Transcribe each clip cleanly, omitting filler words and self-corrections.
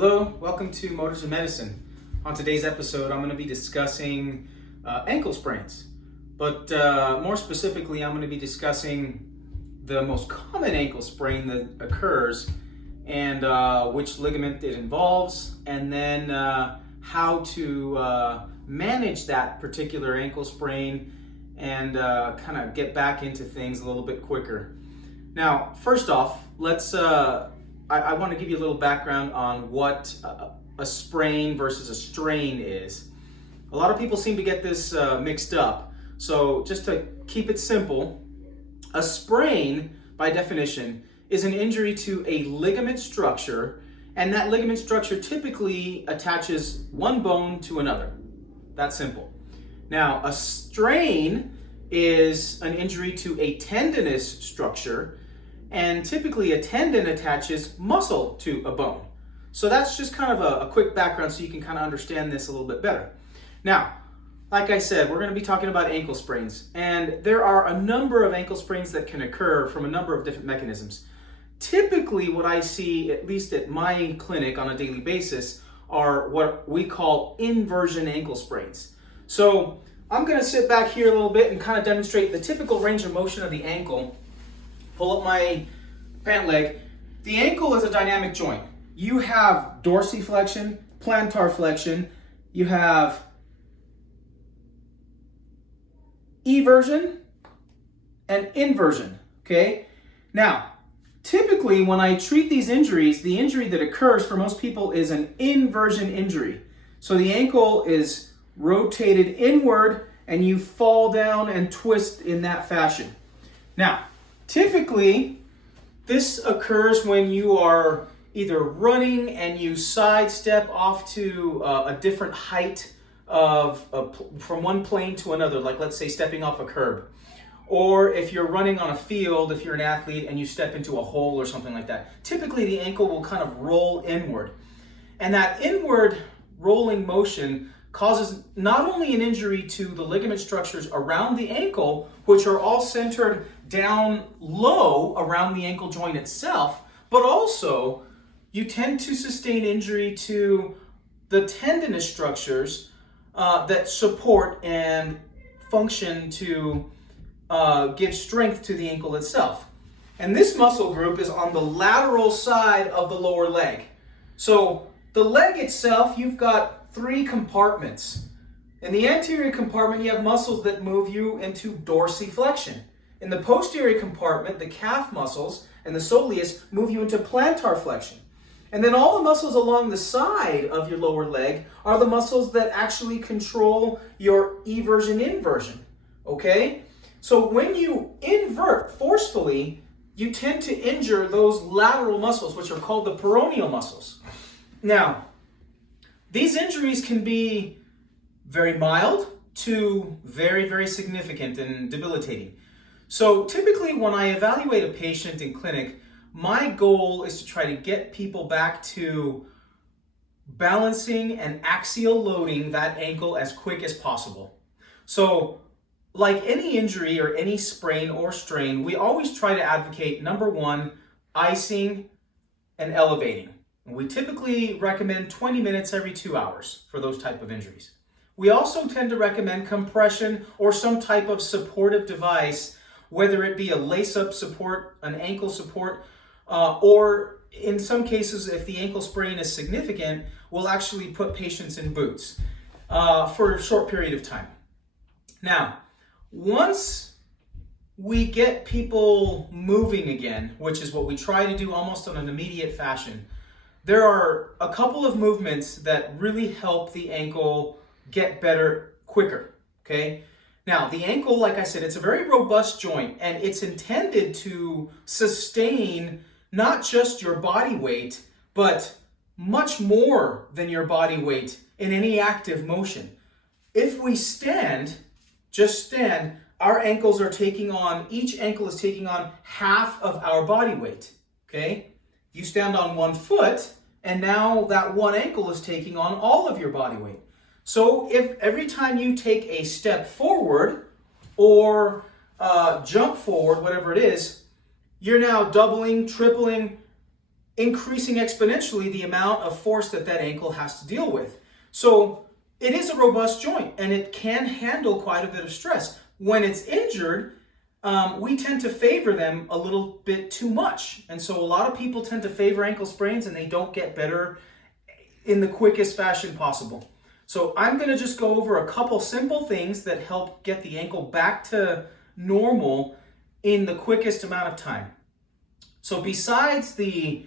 Hello, welcome to Motors and Medicine. On today's episode, I'm going to be discussing ankle sprains. But more specifically, I'm going to be discussing the most common ankle sprain that occurs and which ligament it involves, and then how to manage that particular ankle sprain and kind of get back into things a little bit quicker. Now, first off, I want to give you a little background on what a sprain versus a strain is. A lot of people seem to get this mixed up. So just to keep it simple, a sprain, by definition, is an injury to a ligament structure, and that ligament structure typically attaches one bone to another. That's simple. Now, a strain is an injury to a tendinous structure, and typically a tendon attaches muscle to a bone. So that's just kind of a quick background so you can kind of understand this a little bit better. Now, like I said, we're going to be talking about ankle sprains, and there are a number of ankle sprains that can occur from a number of different mechanisms. Typically, what I see, at least at my clinic on a daily basis, are what we call inversion ankle sprains. So I'm going to sit back here a little bit and kind of demonstrate the typical range of motion of the ankle. Pull up my pant leg. The ankle is a dynamic joint. You have dorsiflexion, plantar flexion, you have eversion and inversion, okay? Now, typically when I treat these injuries, the injury that occurs for most people is an inversion injury. So the ankle is rotated inward and you fall down and twist in that fashion. Now, typically, this occurs when you are either running and you sidestep off to a different height from one plane to another, like let's say stepping off a curb. Or if you're running on a field, if you're an athlete and you step into a hole or something like that, typically the ankle will kind of roll inward. And that inward rolling motion causes not only an injury to the ligament structures around the ankle, which are all centered down low around the ankle joint itself, but also you tend to sustain injury to the tendinous structures that support and function to give strength to the ankle itself. And this muscle group is on the lateral side of the lower leg. So the leg itself, you've got three compartments. In the anterior compartment, you have muscles that move you into dorsiflexion. In the posterior compartment, the calf muscles and the soleus move you into plantar flexion. And then all the muscles along the side of your lower leg are the muscles that actually control your eversion inversion. Okay? So when you invert forcefully, you tend to injure those lateral muscles, which are called the peroneal muscles. Now, these injuries can be very mild to very, very significant and debilitating. So typically when I evaluate a patient in clinic, my goal is to try to get people back to balancing and axial loading that ankle as quick as possible. So like any injury or any sprain or strain, we always try to advocate, number one, icing and elevating. We typically recommend 20 minutes every 2 hours for those type of injuries. We also tend to recommend compression or some type of supportive device, whether it be a lace-up support, an ankle support, or in some cases, if the ankle sprain is significant, we'll actually put patients in boots for a short period of time. Now, once we get people moving again, which is what we try to do almost on an immediate fashion, there are a couple of movements that really help the ankle get better quicker, okay? Now, the ankle, like I said, it's a very robust joint, and it's intended to sustain not just your body weight, but much more than your body weight in any active motion. If we stand, just stand, our ankles are taking on, each ankle is taking on half of our body weight, okay? You stand on one foot, and now that one ankle is taking on all of your body weight. So if every time you take a step forward or jump forward, whatever it is, you're now doubling, tripling increasing exponentially the amount of force that ankle has to deal with. So it is a robust joint and it can handle quite a bit of stress. When it's injured, we tend to favor them a little bit too much. And so a lot of people tend to favor ankle sprains and they don't get better in the quickest fashion possible. So I'm going to just go over a couple simple things that help get the ankle back to normal in the quickest amount of time. So besides the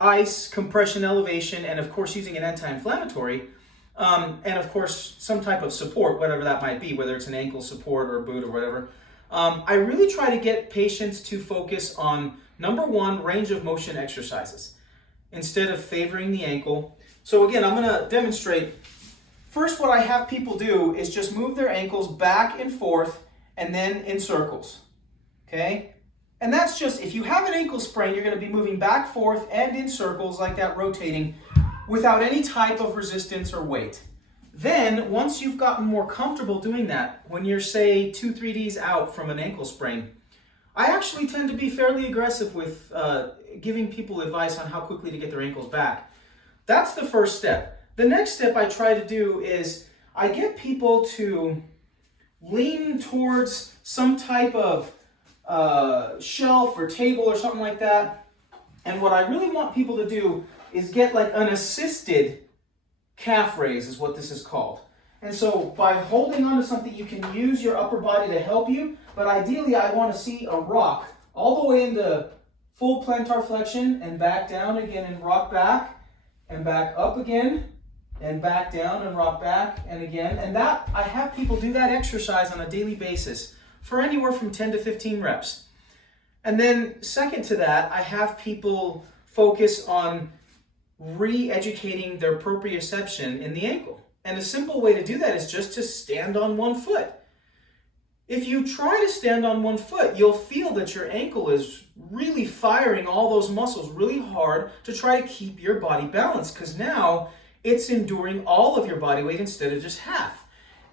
ice, compression, elevation, and of course using an anti-inflammatory, and of course some type of support, whatever that might be, whether it's an ankle support or a boot or whatever, I really try to get patients to focus on, number one, range of motion exercises instead of favoring the ankle. So again, I'm going to demonstrate. First, what I have people do is just move their ankles back and forth and then in circles, okay? And that's just, if you have an ankle sprain, you're going to be moving back, forth, and in circles like that, rotating without any type of resistance or weight. Then, once you've gotten more comfortable doing that, when you're, say, 2-3 days out from an ankle sprain, I actually tend to be fairly aggressive with giving people advice on how quickly to get their ankles back. That's the first step. The next step I try to do is I get people to lean towards some type of shelf or table or something like that. And what I really want people to do is get like an assisted calf raise is what this is called. And so by holding onto something, you can use your upper body to help you, but ideally I want to see a rock all the way into full plantar flexion and back down again and rock back and back up again and back down and rock back and again. And that, I have people do that exercise on a daily basis for anywhere from 10 to 15 reps. And then second to that, I have people focus on re-educating their proprioception in the ankle. And a simple way to do that is just to stand on one foot. If you try to stand on one foot, you'll feel that your ankle is really firing all those muscles really hard to try to keep your body balanced, because now it's enduring all of your body weight instead of just half.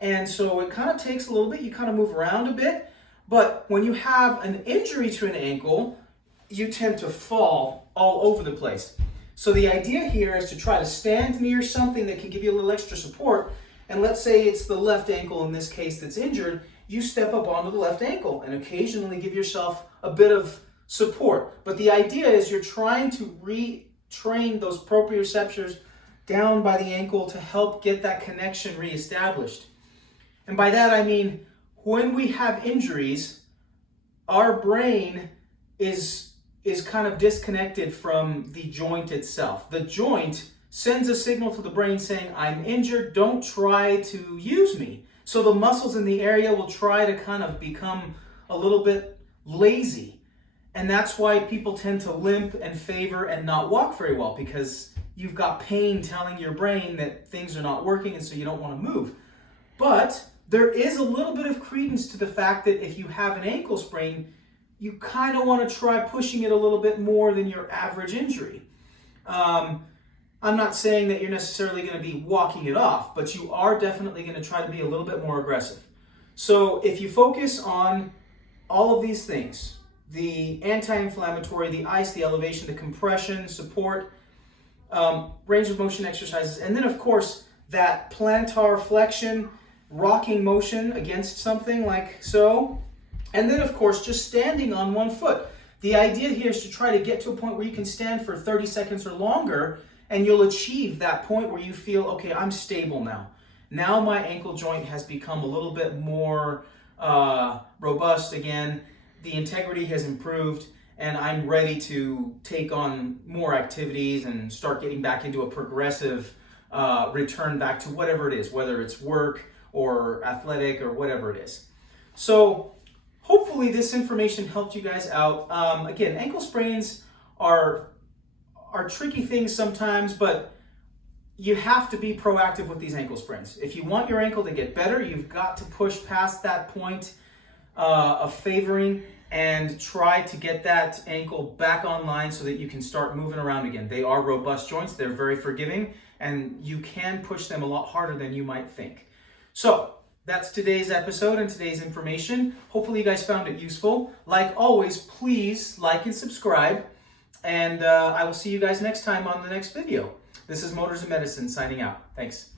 And so it kind of takes a little bit, you kind of move around a bit, but when you have an injury to an ankle, you tend to fall all over the place. So the idea here is to try to stand near something that can give you a little extra support. And let's say it's the left ankle in this case that's injured. You step up onto the left ankle and occasionally give yourself a bit of support. But the idea is you're trying to retrain those proprioceptors down by the ankle to help get that connection reestablished. And by that I mean, when we have injuries, our brain is kind of disconnected from the joint itself. The joint sends a signal to the brain saying, I'm injured, don't try to use me. So the muscles in the area will try to kind of become a little bit lazy. And that's why people tend to limp and favor and not walk very well, because you've got pain telling your brain that things are not working and so you don't want to move. But there is a little bit of credence to the fact that if you have an ankle sprain, you kind of want to try pushing it a little bit more than your average injury. I'm not saying that you're necessarily going to be walking it off, but you are definitely going to try to be a little bit more aggressive. So if you focus on all of these things, the anti-inflammatory, the ice, the elevation, the compression, support, range of motion exercises, and then of course that plantar flexion, rocking motion against something like so, and then of course just standing on one foot. The idea here is to try to get to a point where you can stand for 30 seconds or longer, and you'll achieve that point where you feel, okay, I'm stable now. Now my ankle joint has become a little bit more robust again. The integrity has improved, and I'm ready to take on more activities and start getting back into a progressive return back to whatever it is, whether it's work or athletic or whatever it is. So hopefully this information helped you guys out. Again, ankle sprains are tricky things sometimes, but you have to be proactive with these ankle sprains. If you want your ankle to get better, you've got to push past that point of favoring and try to get that ankle back online so that you can start moving around again. They are robust joints, they're very forgiving, and you can push them a lot harder than you might think. So that's today's episode and today's information. Hopefully you guys found it useful. Like always, please like and subscribe. And I will see you guys next time on the next video. This is Motors and Medicine signing out. Thanks.